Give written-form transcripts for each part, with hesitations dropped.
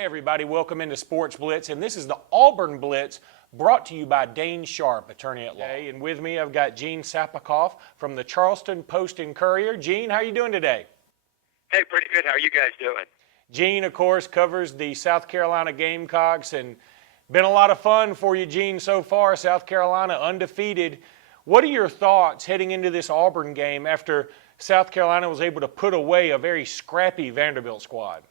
Hey everybody, welcome into Sports Blitz, and this is the Auburn Blitz brought to you by Dane Sharp, attorney at law. And with me I've got Gene Sapakoff from the Charleston Courier. Gene, how are you doing today? Hey, pretty good. How are you guys doing? Gene, of course, covers the South Carolina Gamecocks, and been a lot of fun for you, Gene, so far. South Carolina undefeated. What are your thoughts heading into this Auburn game after South Carolina was able to put away a very scrappy Vanderbilt squad?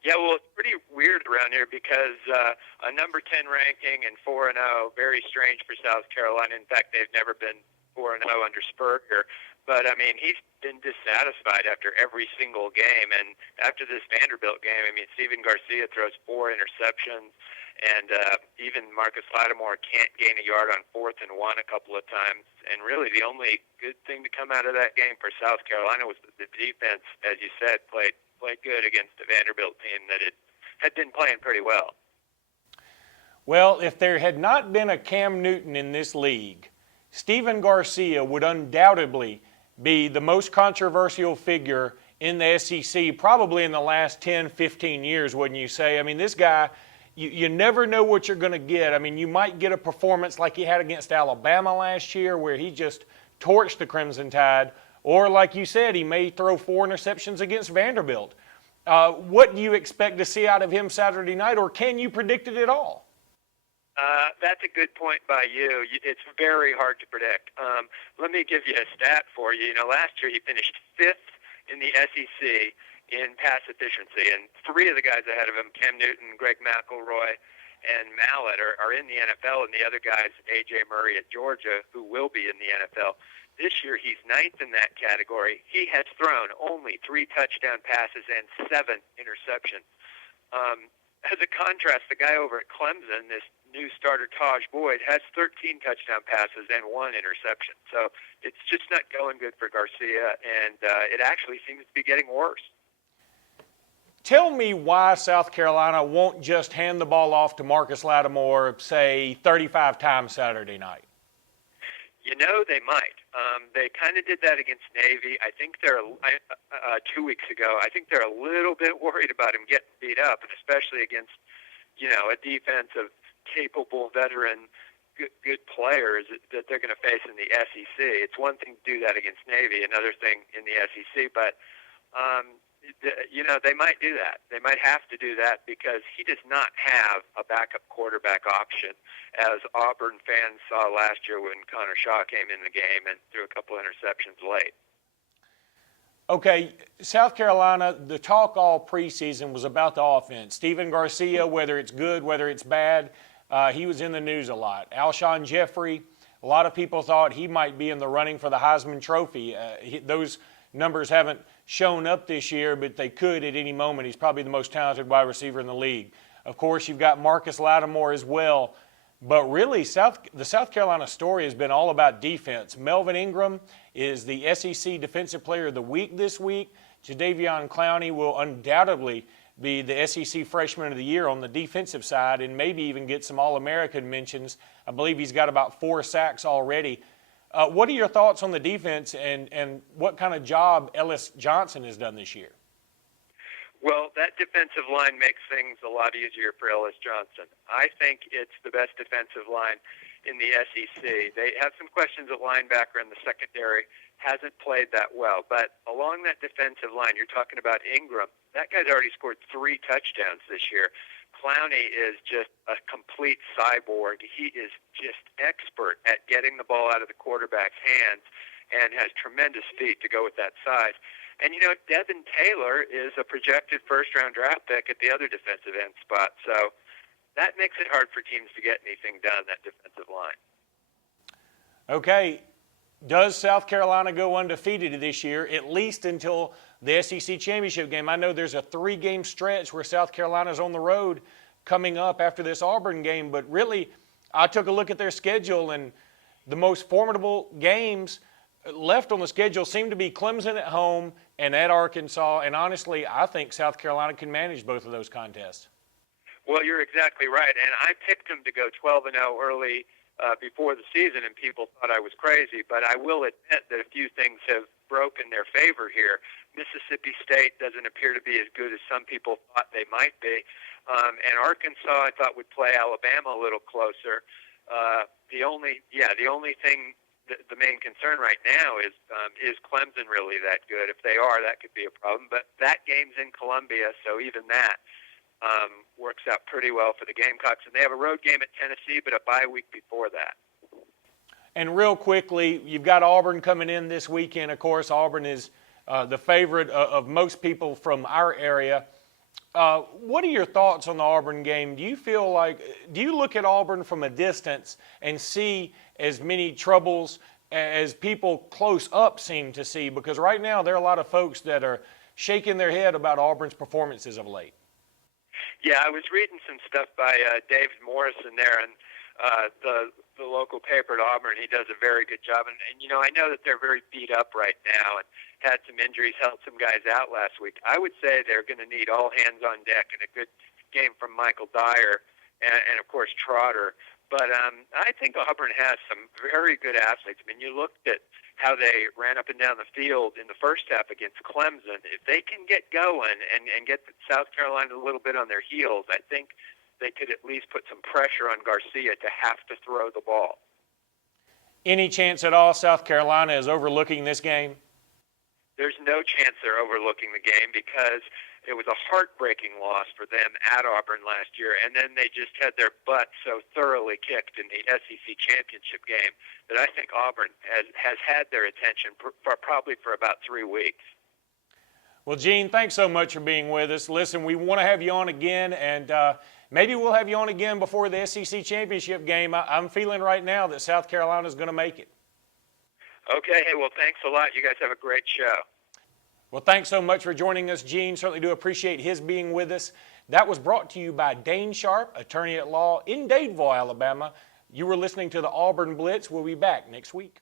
Yeah, well, it's pretty weird around here because a number 10 ranking and 4-0, very strange for South Carolina. In fact, they've never been 4-0 under Spurrier. But, I mean, he's been dissatisfied after every single game. And after this Vanderbilt game, I mean, Stephen Garcia throws 4 interceptions. And even Marcus Lattimore can't gain a yard on 4th and 1 a couple of times. And really the only good thing to come out of that game for South Carolina was that the defense, as you said, played good against the Vanderbilt team that it had been playing pretty well. Well, if there had not been a Cam Newton in this league, Stephen Garcia would undoubtedly be the most controversial figure in the SEC probably in the last 10, 15 years, wouldn't you say? I mean, this guy, you never know what you're going to get. I mean, you might get a performance like he had against Alabama last year where he just torched the Crimson Tide, or like you said, he may throw 4 interceptions against Vanderbilt. What do you expect to see out of him Saturday night, or can you predict it at all? That's a good point by you. It's very hard to predict. Let me give you a stat for you. You know, last year he finished 5th in the SEC in pass efficiency, and 3 of the guys ahead of him, Cam Newton, Greg McElroy, and Mallett, are in the NFL, and the other guys, A.J. Murray at Georgia, who will be in the NFL. This year, he's 9th in that category. He has thrown only 3 touchdown passes and 7 interceptions. As a contrast, the guy over at Clemson, this new starter, Taj Boyd, has 13 touchdown passes and 1 interception. So it's just not going good for Garcia, and it actually seems to be getting worse. Tell me why South Carolina won't just hand the ball off to Marcus Lattimore, say, 35 times Saturday night. You know, they might. They kind of did that against Navy. I think they're 2 weeks ago. I think they're a little bit worried about him getting beat up, and especially against, you know, a defense of capable veteran, good players that they're going to face in the SEC. It's one thing to do that against Navy, another thing in the SEC. But you know, they might do that. They might have to do that because he does not have a backup quarterback option, as Auburn fans saw last year when Connor Shaw came in the game and threw a couple interceptions late. Okay, South Carolina, the talk all preseason was about the offense. Stephen Garcia, whether it's good, whether it's bad, he was in the news a lot. Alshon Jeffrey, a lot of people thought he might be in the running for the Heisman Trophy. Those numbers haven't shown up this year, but they could at any moment. He's probably the most talented wide receiver in the league. Of course, you've got Marcus Lattimore as well. But really, the South Carolina story has been all about defense. Melvin Ingram is the SEC Defensive Player of the Week this week. Jadeveon Clowney will undoubtedly be the SEC Freshman of the Year on the defensive side and maybe even get some All-American mentions. I believe he's got about 4 sacks already. What are your thoughts on the defense and what kind of job Ellis Johnson has done this year? Well, that defensive line makes things a lot easier for Ellis Johnson. I think it's the best defensive line in the SEC. They have some questions at linebacker, and the secondary hasn't played that well. But along that defensive line, you're talking about Ingram. That guy's already scored 3 touchdowns this year. Clowney is just a complete cyborg. He is just expert at getting the ball out of the quarterback's hands and has tremendous feet to go with that size. And, you know, Devin Taylor is a projected first-round draft pick at the other defensive end spot. So that makes it hard for teams to get anything done, that defensive line. Okay. Does South Carolina go undefeated this year, at least until the SEC championship game? I know there's a 3-game stretch where South Carolina's on the road coming up after this Auburn game, but really I took a look at their schedule, and the most formidable games left on the schedule seem to be Clemson at home and at Arkansas, and honestly, I think South Carolina can manage both of those contests. Well, you're exactly right, and I picked them to go 12-0 early before the season, and people thought I was crazy, but I will admit that a few things have broken their favor here. Mississippi State doesn't appear to be as good as some people thought they might be. And Arkansas, I thought, would play Alabama a little closer. The only thing, the main concern right now is Clemson really that good? If they are, that could be a problem. But that game's in Columbia, so even that works out pretty well for the Gamecocks. And they have a road game at Tennessee, but a bye week before that. And real quickly, you've got Auburn coming in this weekend. Of course, Auburn is the favorite of most people from our area. What are your thoughts on the Auburn game? Do you look at Auburn from a distance and see as many troubles as people close up seem to see? Because right now there are a lot of folks that are shaking their head about Auburn's performances of late. Yeah, I was reading some stuff by David Morrison there, and the local paper at Auburn. He does a very good job, and I know that they're very beat up right now and had some injuries, held some guys out last week. I would say they're going to need all hands on deck and a good game from Michael Dyer and of course Trotter. But I think Auburn has some very good athletes. I mean, you looked at how they ran up and down the field in the first half against Clemson. If they can get going and get South Carolina a little bit on their heels, I think they could at least put some pressure on Garcia to have to throw the ball. Any chance at all South Carolina is overlooking this game? There's no chance they're overlooking the game because it was a heartbreaking loss for them at Auburn last year, and then they just had their butts so thoroughly kicked in the SEC championship game that I think Auburn has had their attention probably for about 3 weeks. Well, Gene, thanks so much for being with us. Listen, we want to have you on again, and maybe we'll have you on again before the SEC championship game. I'm feeling right now that South Carolina is going to make it. Okay, hey, well, thanks a lot. You guys have a great show. Well, thanks so much for joining us, Gene. Certainly do appreciate his being with us. That was brought to you by Dane Sharp, attorney at law in Dadeville, Alabama. You were listening to the Auburn Blitz. We'll be back next week.